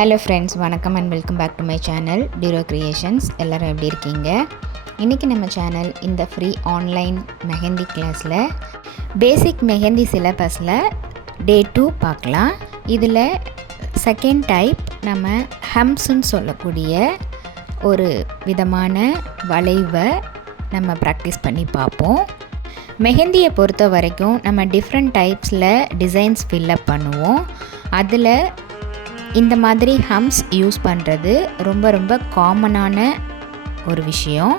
Hello friends, வணக்கம் and welcome back to my channel டியூரோ creations. எல்லோரும் எப்படி இருக்கீங்க? இன்றைக்கி நம்ம சேனல் இந்த ஃப்ரீ ஆன்லைன் மெஹந்தி கிளாஸில் பேசிக் மெஹந்தி சிலபஸில் டே 2 பார்க்கலாம். இதில் செகண்ட் டைப் நம்ம ஹம்ஸ்ன்னு சொல்லக்கூடிய ஒரு விதமான வளைவை நம்ம ப்ராக்டிஸ் பண்ணி பார்ப்போம். மெஹந்தியை பொறுத்த வரைக்கும் நம்ம டிஃப்ரெண்ட் டைப்ஸில் டிசைன்ஸ் ஃபில்லப் பண்ணுவோம். அதில் இந்த மாதிரி ஹம்ஸ் யூஸ் பண்ணுறது ரொம்ப காமனான ஒரு விஷயம்.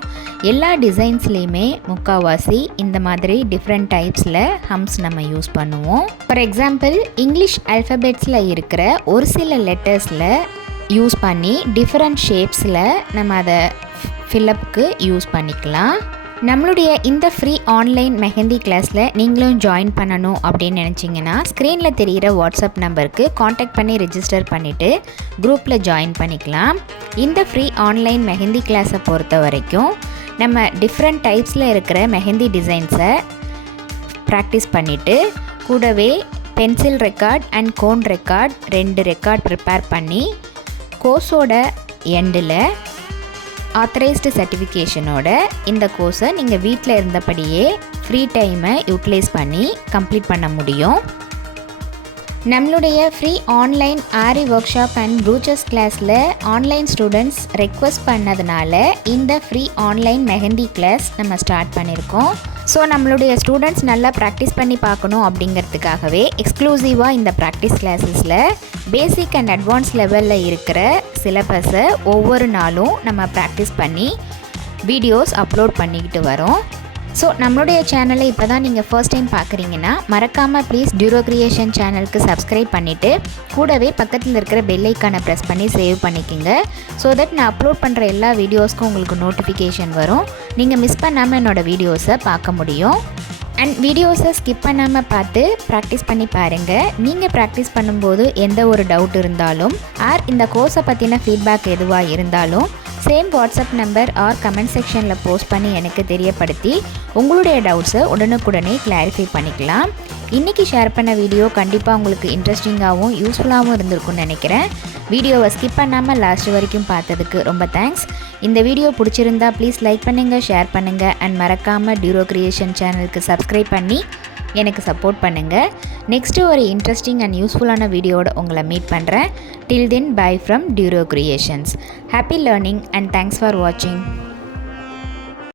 எல்லா டிசைன்ஸ்லேயுமே முக்கால்வாசி இந்த மாதிரி டிஃப்ரெண்ட் டைப்ஸில் ஹம்ஸ் நம்ம யூஸ் பண்ணுவோம். ஃபார் எக்ஸாம்பிள், இங்கிலீஷ் ஆல்ஃபபெட்ஸில் இருக்கிற ஒரு சில லெட்டர்ஸில் யூஸ் பண்ணி டிஃப்ரெண்ட் ஷேப்ஸில் நம்ம அதை ஃபில்லப்புக்கு யூஸ் பண்ணிக்கலாம். நம்மளுடைய இந்த ஃப்ரீ ஆன்லைன் மெஹந்தி கிளாஸில் நீங்களும் ஜாயின் பண்ணணும் அப்படின்னு நினச்சிங்கன்னா ஸ்க்ரீனில் தெரிகிற வாட்ஸ்அப் நம்பருக்கு காண்டாக்ட் பண்ணி ரெஜிஸ்டர் பண்ணிவிட்டு குரூப்பில் ஜாயின் பண்ணிக்கலாம். இந்த ஃப்ரீ ஆன்லைன் மெஹந்தி கிளாஸை பொறுத்த வரைக்கும் நம்ம டிஃப்ரெண்ட் டைப்ஸில் இருக்கிற மெஹந்தி டிசைன்ஸை ப்ராக்டிஸ் பண்ணிவிட்டு கூடவே pencil record and cone record 2 record prepare பண்ணி கோர்ஸோட எண்டில் ஆத்தரைஸ்டு சர்டிஃபிகேஷனோட இந்த கோர்ஸை நீங்கள் வீட்டில் இருந்தபடியே ஃப்ரீ டைமை யூட்டிலைஸ் பண்ணி கம்ப்ளீட் பண்ண முடியும். நம்மளுடைய free online aari workshop and brooches கிளாஸில் ஆன்லைன் ஸ்டூடெண்ட்ஸ் ரெக்வஸ்ட் பண்ணதுனால இந்த ஃப்ரீ ஆன்லைன் மெஹந்தி கிளாஸ் நம்ம ஸ்டார்ட் பண்ணியிருக்கோம். ஸோ நம்மளுடைய ஸ்டூடெண்ட்ஸ் நல்லா ப்ராக்டிஸ் பண்ணி பார்க்கணும் அப்படிங்கிறதுக்காகவே எக்ஸ்க்ளூசிவாக இந்த ப்ராக்டிஸ் கிளாஸஸில் பேசிக் அண்ட் அட்வான்ஸ் லெவலில் இருக்கிற சிலபஸை ஒவ்வொரு நாளும் நம்ம ப்ராக்டிஸ் பண்ணி வீடியோஸ் அப்லோட் பண்ணிக்கிட்டு வரோம். ஸோ நம்மளுடைய சேனலை இப்போ தான் நீங்கள் ஃபர்ஸ்ட் டைம் பார்க்குறீங்கன்னா மறக்காமல் ப்ளீஸ் டியூரோ கிரியேஷன் சேனலுக்கு சப்ஸ்கிரைப் பண்ணிவிட்டு கூடவே பக்கத்தில் இருக்கிற பெல் ஐக்கானை ப்ரெஸ் பண்ணி சேவ் பண்ணிக்கோங்க. ஸோ தட் நான் அப்லோட் பண்ணுற எல்லா வீடியோஸ்க்கும் உங்களுக்கு நோட்டிஃபிகேஷன் வரும். நீங்கள் மிஸ் பண்ணாமல் என்னோடய வீடியோஸை பார்க்க முடியும். அண்ட் வீடியோஸை ஸ்கிப் பண்ணாமல் பார்த்து ப்ராக்டிஸ் பண்ணி பாருங்கள். நீங்கள் ப்ராக்டிஸ் பண்ணும்போது எந்த ஒரு டவுட் இருந்தாலும் ஆர் இந்த கோர்ஸை பற்றின ஃபீட்பேக் எதுவாக இருந்தாலும் same WhatsApp number or comment செக்ஷனில் போஸ்ட் பண்ணி எனக்கு தெரியப்படுத்தி உங்களுடைய டவுட்ஸை உடனுக்குடனே கிளாரிஃபை பண்ணிக்கலாம். இன்றைக்கி ஷேர் பண்ண வீடியோ கண்டிப்பாக உங்களுக்கு இன்ட்ரெஸ்டிங்காகவும் யூஸ்ஃபுல்லாகவும் இருந்திருக்கும்னு நினைக்கிறேன். வீடியோவை ஸ்கிப் பண்ணாமல் லாஸ்ட் வரைக்கும் பார்த்ததுக்கு ரொம்ப தேங்க்ஸ். இந்த வீடியோ பிடிச்சிருந்தா ப்ளீஸ் லைக் பண்ணுங்கள், ஷேர் பண்ணுங்கள் அண்ட் மறக்காமல் டியூரோ கிரியேஷன் சேனலுக்கு சப்ஸ்கிரைப் பண்ணி எனக்கு சப்போர்ட் பண்ணுங்கள். நெக்ஸ்ட்டு ஒரு இன்ட்ரெஸ்டிங் அண்ட் யூஸ்ஃபுல்லான வீடியோவோட உங்களை மீட் பண்ணுறேன். Till then, bye from Duro Creations. Happy learning and thanks for watching.